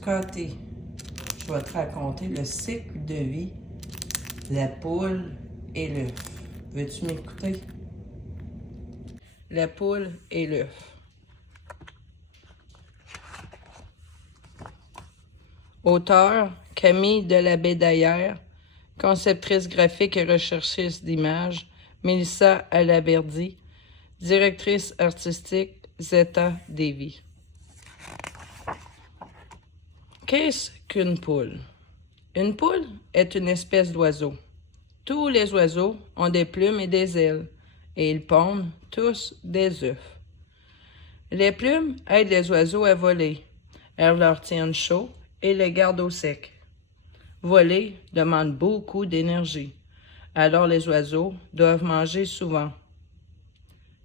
Scotty. Je vais te raconter le cycle de vie, la poule et l'œuf. Veux-tu m'écouter? La poule et l'œuf. Auteur, Camille Delabédaillère. Conceptrice graphique et recherchiste d'images, Mélissa Alaverdi. Directrice artistique, Zeta Davy. Qu'est-ce qu'une poule? Une poule est une espèce d'oiseau. Tous les oiseaux ont des plumes et des ailes, et ils pondent tous des œufs. Les plumes aident les oiseaux à voler. Elles leur tiennent chaud et les gardent au sec. Voler demande beaucoup d'énergie, alors les oiseaux doivent manger souvent.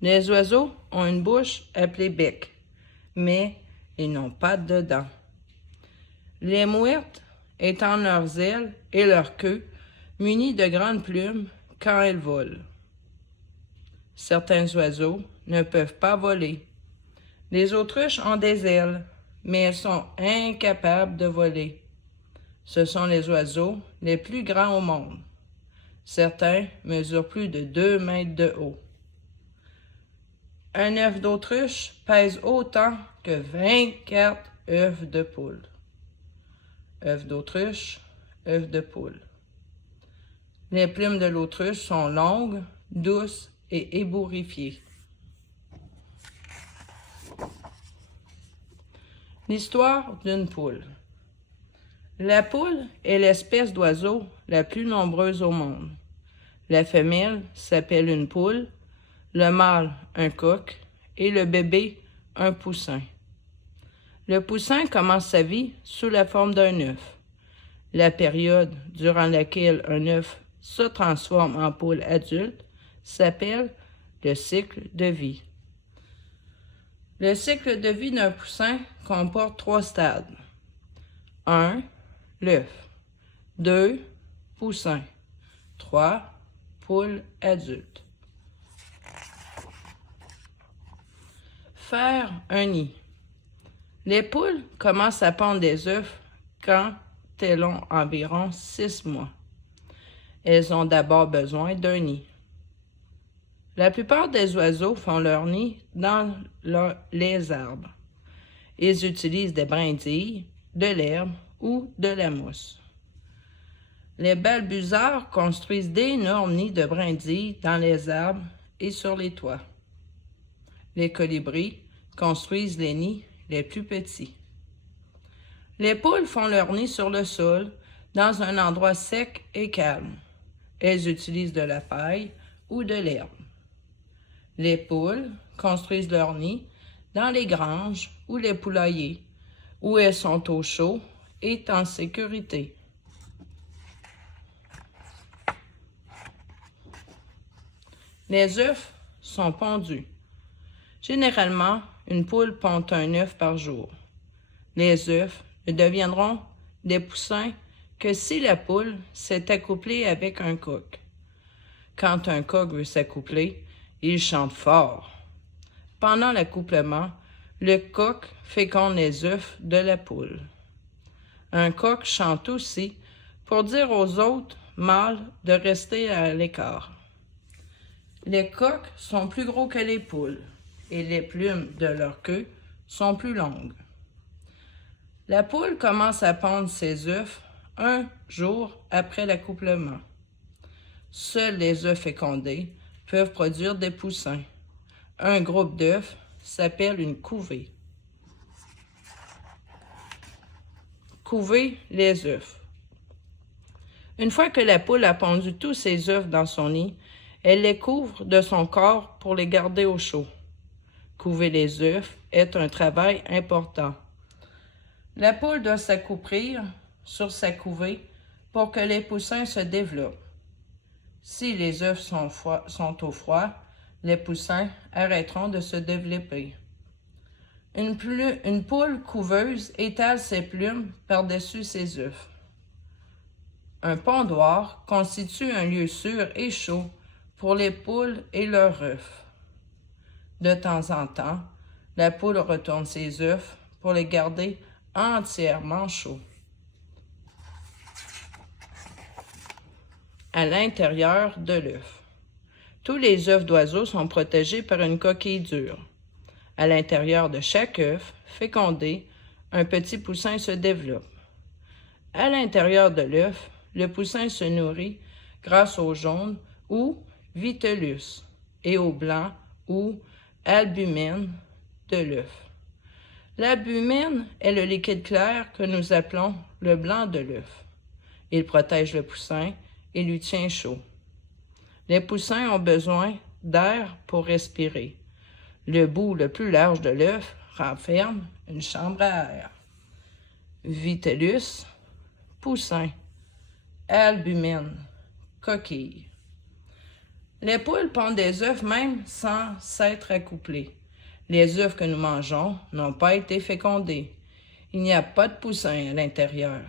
Les oiseaux ont une bouche appelée bec, mais ils n'ont pas de dents. Les mouettes étendent leurs ailes et leur queue munies de grandes plumes quand elles volent. Certains oiseaux ne peuvent pas voler. Les autruches ont des ailes, mais elles sont incapables de voler. Ce sont les oiseaux les plus grands au monde. Certains mesurent plus de 2 mètres de haut. Un œuf d'autruche pèse autant que 24 œufs de poule. œuf d'autruche, œuf de poule. Les plumes de l'autruche sont longues, douces et ébouriffées. L'histoire d'une poule. La poule est l'espèce d'oiseau la plus nombreuse au monde. La femelle s'appelle une poule, le mâle un coq et le bébé un poussin. Le poussin commence sa vie sous la forme d'un œuf. La période durant laquelle un œuf se transforme en poule adulte s'appelle le cycle de vie. Le cycle de vie d'un poussin comporte 3 stades. 1. L'œuf. 2. Poussin. 3. Poule adulte. Faire un nid. Les poules commencent à pondre des œufs quand elles ont environ 6 mois. Elles ont d'abord besoin d'un nid. La plupart des oiseaux font leur nid dans les arbres. Ils utilisent des brindilles, de l'herbe ou de la mousse. Les balbuzards construisent d'énormes nids de brindilles dans les arbres et sur les toits. Les colibris construisent les nids les plus petits. Les poules font leur nid sur le sol, dans un endroit sec et calme. Elles utilisent de la paille ou de l'herbe. Les poules construisent leur nid dans les granges ou les poulaillers, où elles sont au chaud et en sécurité. Les œufs sont pondus. Généralement, une poule pond un œuf par jour. Les œufs ne deviendront des poussins que si la poule s'est accouplée avec un coq. Quand un coq veut s'accoupler, il chante fort. Pendant l'accouplement, le coq féconde les œufs de la poule. Un coq chante aussi pour dire aux autres mâles de rester à l'écart. Les coqs sont plus gros que les poules et les plumes de leur queue sont plus longues. La poule commence à pondre ses œufs un jour après l'accouplement. Seuls les œufs fécondés peuvent produire des poussins. Un groupe d'œufs s'appelle une couvée. Couver les œufs. Une fois que la poule a pondu tous ses œufs dans son nid, elle les couvre de son corps pour les garder au chaud. Couver les œufs est un travail important. La poule doit s'accouplir sur sa couvée pour que les poussins se développent. Si les œufs sont au froid, les poussins arrêteront de se développer. Une poule couveuse étale ses plumes par-dessus ses œufs. Un pondoir constitue un lieu sûr et chaud pour les poules et leurs œufs. De temps en temps, la poule retourne ses œufs pour les garder entièrement chaud. À l'intérieur de l'œuf. Tous les œufs d'oiseaux sont protégés par une coquille dure. À l'intérieur de chaque œuf fécondé, un petit poussin se développe. À l'intérieur de l'œuf, le poussin se nourrit grâce au jaune ou vitellus et au blanc ou albumine de l'œuf. L'albumine est le liquide clair que nous appelons le blanc de l'œuf. Il protège le poussin et lui tient chaud. Les poussins ont besoin d'air pour respirer. Le bout le plus large de l'œuf renferme une chambre à air. Vitellus, poussin, albumine, coquille. Les poules pondent des œufs même sans s'être accouplées. Les œufs que nous mangeons n'ont pas été fécondés. Il n'y a pas de poussin à l'intérieur.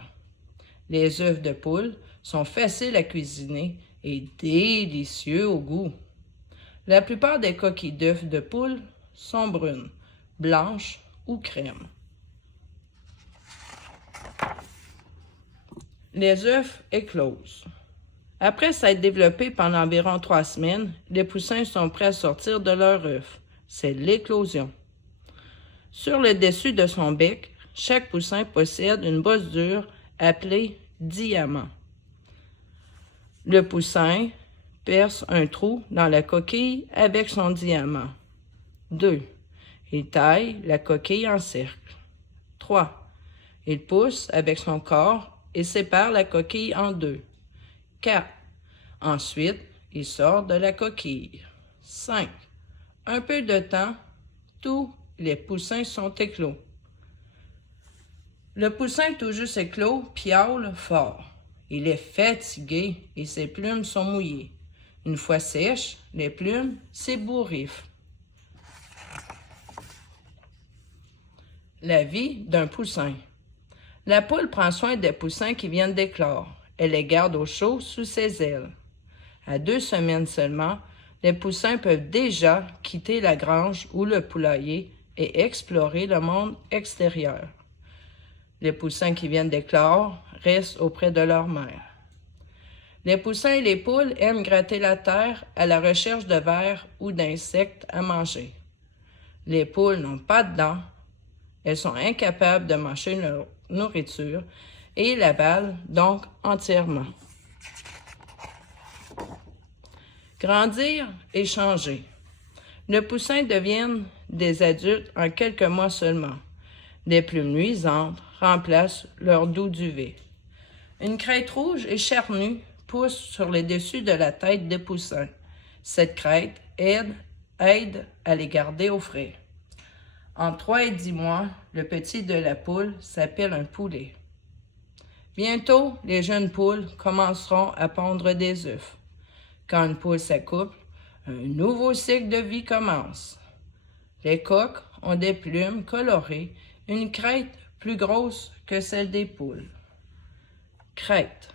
Les œufs de poule sont faciles à cuisiner et délicieux au goût. La plupart des coquilles d'œufs de poule sont brunes, blanches ou crème. Les œufs éclosent. Après s'être développés pendant environ 3 semaines, les poussins sont prêts à sortir de leur œuf. C'est l'éclosion. Sur le dessus de son bec, chaque poussin possède une bosse dure appelée diamant. Le poussin perce un trou dans la coquille avec son diamant. 2. Il taille la coquille en cercle. 3. Il pousse avec son corps et sépare la coquille en deux. 4. Ensuite, il sort de la coquille. 5. Un peu de temps, tous les poussins sont éclos. Le poussin tout juste éclos piaule fort. Il est fatigué et ses plumes sont mouillées. Une fois sèches, les plumes s'ébouriffent. La vie d'un poussin. La poule prend soin des poussins qui viennent d'éclore. Elle les garde au chaud sous ses ailes. À 2 semaines seulement, les poussins peuvent déjà quitter la grange ou le poulailler et explorer le monde extérieur. Les poussins qui viennent d'éclore restent auprès de leur mère. Les poussins et les poules aiment gratter la terre à la recherche de vers ou d'insectes à manger. Les poules n'ont pas de dents. Elles sont incapables de mâcher leur nourriture et l'avalent donc entièrement. Grandir et changer. Les poussins deviennent des adultes en quelques mois seulement. Des plumes luisantes remplacent leur doux duvet. Une crête rouge et charnue pousse sur le dessus de la tête des poussins. Cette crête aide à les garder au frais. En 3 et 10 mois, le petit de la poule s'appelle un poulet. Bientôt, les jeunes poules commenceront à pondre des œufs. Quand une poule s'accouple, un nouveau cycle de vie commence. Les coqs ont des plumes colorées, une crête plus grosse que celle des poules. Crête.